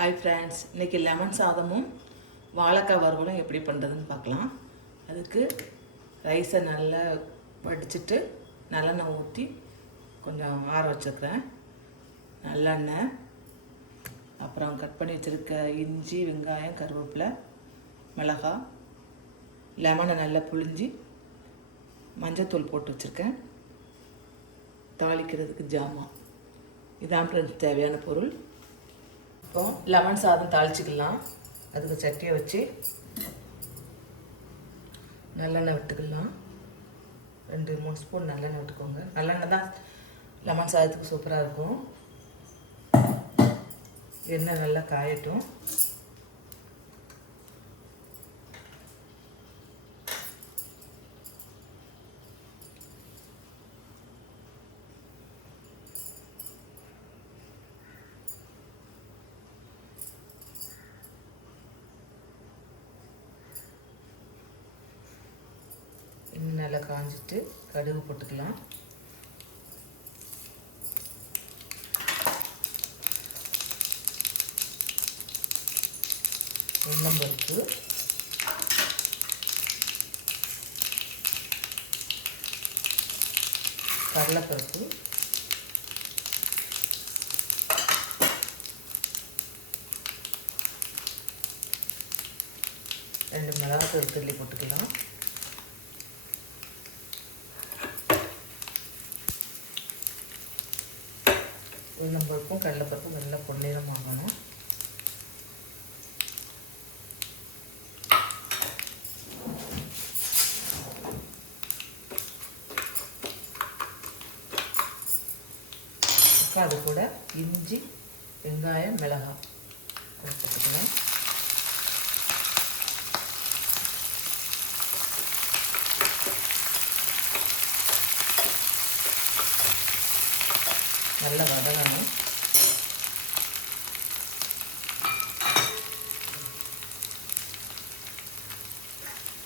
Hi friends, இன்றைக்கி lemon சாதமும் வாழைக்காய் வறுவலும் எப்படி பண்ணுறதுன்னு பார்க்கலாம். அதுக்கு ரைஸை நல்லா வடிச்சிட்டு நல்லெண்ணெய் ஊற்றி கொஞ்சம் ஆற வச்சுருக்கிறேன். நல்லெண்ணெய், அப்புறம் கட் பண்ணி வச்சுருக்க இஞ்சி, வெங்காயம், கருவேப்பிலை, மிளகாய், லெமனை நல்லா புழிஞ்சி மஞ்சத்தூள் போட்டு வச்சுருக்கேன். தாளிக்கிறதுக்கு ஜாமான் இதான் ஃப்ரெண்ட்ஸ் தேவையான பொருள். இப்போ லெமன் சாதம் தாளிச்சிக்கலாம். அதுக்கு சட்டியை வச்சு நல்லெண்ணெய் விட்டுக்கலாம். 2-3 ஸ்பூன் நல்லெண்ணெய் விட்டுக்கோங்க. நல்லெண்ணெய் தான் லெமன் சாதத்துக்கு சூப்பராக இருக்கும். எண்ணெய் நல்லா காயட்டும். நல்லா காஞ்சிட்டு கடுகு போட்டுக்கலாம். உளுந்தம்பருப்பு, கடலைப்பருப்பு, ரெண்டு மிளகாத்தூள் கிள்ளி போட்டுக்கலாம். உளுந்தம்பருப்பும் கடலைப்பருப்பும் நல்லா பொன்னிறம் ஆகணும். இப்போ அது கூட இஞ்சி, வெங்காயம், மிளகாய் போட்டுக்கலாம். நல்லா வதங்கணும்.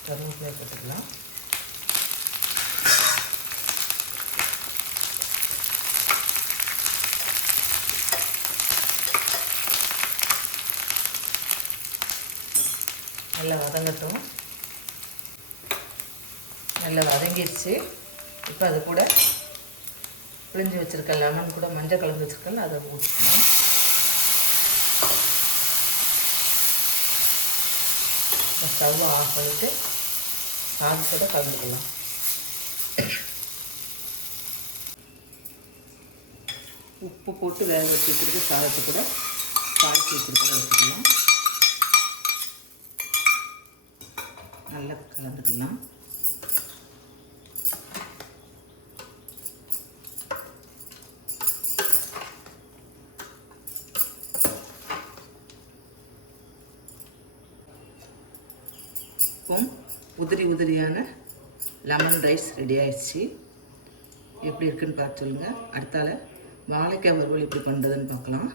கருவேப்பிலை போட்டுக்கலாம். நல்லா வதங்கட்டும். நல்லா வதங்கிடுச்சு. இப்போ அது கூட பிழிஞ்சு வச்சுருக்க லெமன் கூட மஞ்சள் கலந்து வச்சுருக்கல, அதை ஊற்றிக்கலாம். ஸ்டவ்வை ஆஃப் பண்ணிவிட்டு சாதத்தோட கலந்துக்கலாம். உப்பு போட்டு வேக வச்சு வச்சுருக்க சாதத்தை கூட தாளித்து வச்சுருக்கல வச்சுக்கலாம். நல்லா கலந்துக்கலாம். உதிரியான லெமன் ரைஸ் ரெடி ஆயிடுச்சு. எப்படி இருக்குன்னு பார்த்து சொல்லுங்கள். அடுத்தால வாழைக்காய் வறுவல் எப்படி பண்ணுறதுன்னு பார்க்கலாம்.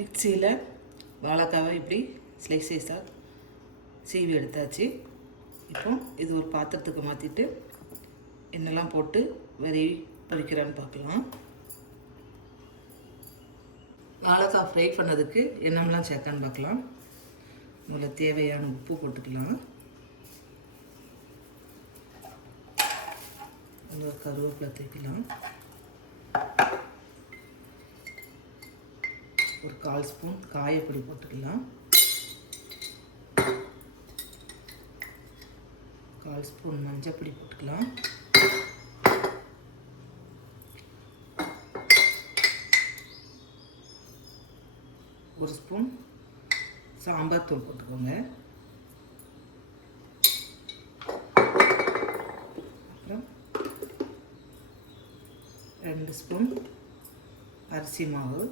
மிக்சியில் வாழைக்காவை இப்படி ஸ்லைஸாக சீவி எடுத்தாச்சு. இப்போ இது ஒரு பாத்திரத்துக்கு மாற்றிட்டு என்னெல்லாம் போட்டு பொரிக்கிறான்னு பார்க்கலாம். வாழைக்காய் ஃப்ரை பண்ணதுக்கு என்னெல்லாம் சேர்க்கான்னு பார்க்கலாம். முதல்ல தேவையான உப்பு போட்டுக்கலாம். ஒரு கருவேப்பிலை தூக்கலாம். ஒரு 1/4 ஸ்பூன் காயப்பொடி போட்டுக்கலாம். 1/4 ஸ்பூன் மஞ்சள் பொடி போட்டுக்கலாம். ஒரு ஸ்பூன் சாம்பார் தூள் போட்டுக்கோங்க. அப்புறம் 2 ஸ்பூன் அரிசி மாவு,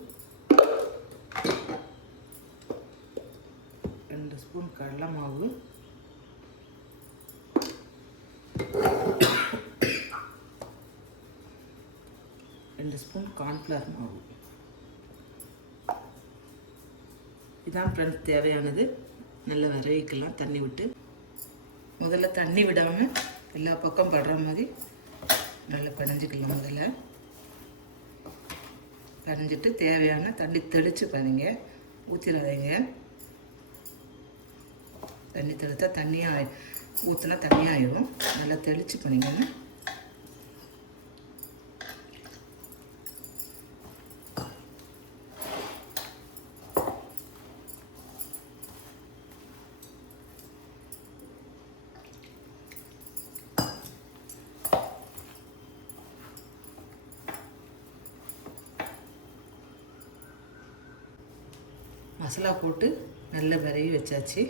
2 ஸ்பூன் கடலை மாவு, 2 ஸ்பூன் கார்ன்ஃப்ளவர் மாவு. இதான் ஃப்ரெண்ட்ஸ் தேவையானது. நல்லா விரைவிக்கலாம் தண்ணி விட்டு. முதல்ல தண்ணி விடாமல் எல்லா பக்கம் படுற மாதிரி நல்லா பிணைஞ்சிக்கலாம். முதல்ல பிணைஞ்சிட்டு தேவையான தண்ணி தெளித்து பாருங்க, ஊற்றிடாதீங்க. தண்ணி தெளித்தா தண்ணியாக ஊற்றினா தண்ணியாகிடும். நல்லா தெளித்து பண்ணிங்கன்னா மசாலா போட்டு நல்லா விரைவி வச்சாச்சு.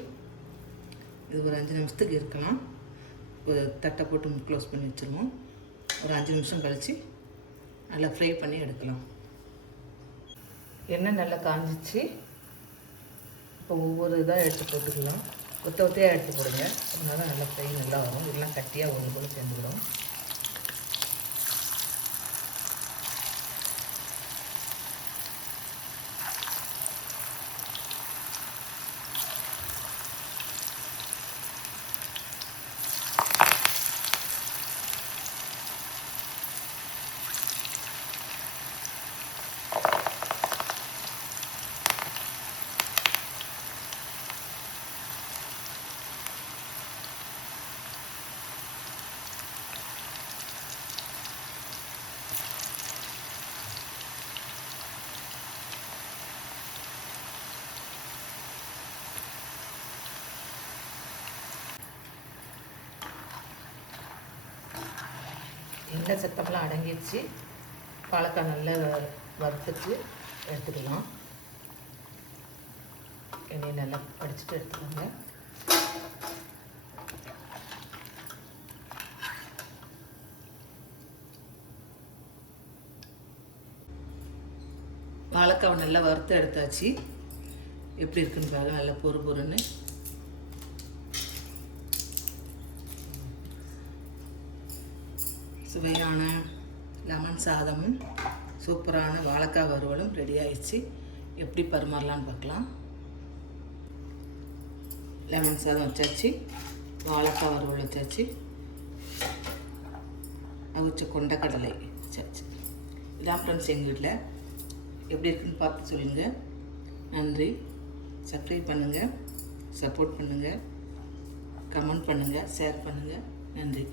இது ஒரு 5 நிமிஷத்துக்கு இருக்கலாம். ஒரு தட்டை போட்டு க்ளோஸ் பண்ணி வச்சுருவோம். ஒரு 5 நிமிஷம் கழித்து நல்லா ஃப்ரை பண்ணி எடுக்கலாம். எண்ணெய் நல்லா காஞ்சிச்சு. இப்போ ஒவ்வொரு இதாக எடுத்து போட்டுக்கலாம். ஒத்தையாக எடுத்து போடுங்க. அதனால நல்லா ஃப்ரை நல்லா வரும். இதெல்லாம் கட்டியாக ஒன்று கூட சேர்ந்துடும். எண்ணெய் சத்தம்லாம் அடங்கிடுச்சு. வாழைக்காய் நல்லா வறுத்துட்டு எடுத்துக்கலாம். எண்ணெய் நல்லா படிச்சுட்டு எடுத்துக்கோங்க. வாழைக்காவை நல்லா வறுத்து எடுத்தாச்சு. எப்படி இருக்குன்னு பாருங்க. நல்லா பொறு பொறுன்னு சுவையான லெமன் சாதமும் சூப்பரான வாழைக்காய் வறுவலும் ரெடி ஆயிடுச்சு. எப்படி பரிமாறலான்னு பார்க்கலாம். லெமன் சாதம் வச்சாச்சு, வாழைக்காய் வறுவல் வச்சாச்சு, அவிச்ச கொண்டக்கடலை வச்சாச்சு. இதான் ஃப்ரெண்ட்ஸ் எங்கள் வீட்டில். எப்படி இருக்குன்னு பார்த்து சொல்லுங்கள். நன்றி. சப்ஸ்கிரைப் பண்ணுங்கள், சப்போர்ட் பண்ணுங்கள், கமெண்ட் பண்ணுங்கள், ஷேர் பண்ணுங்கள். நன்றி.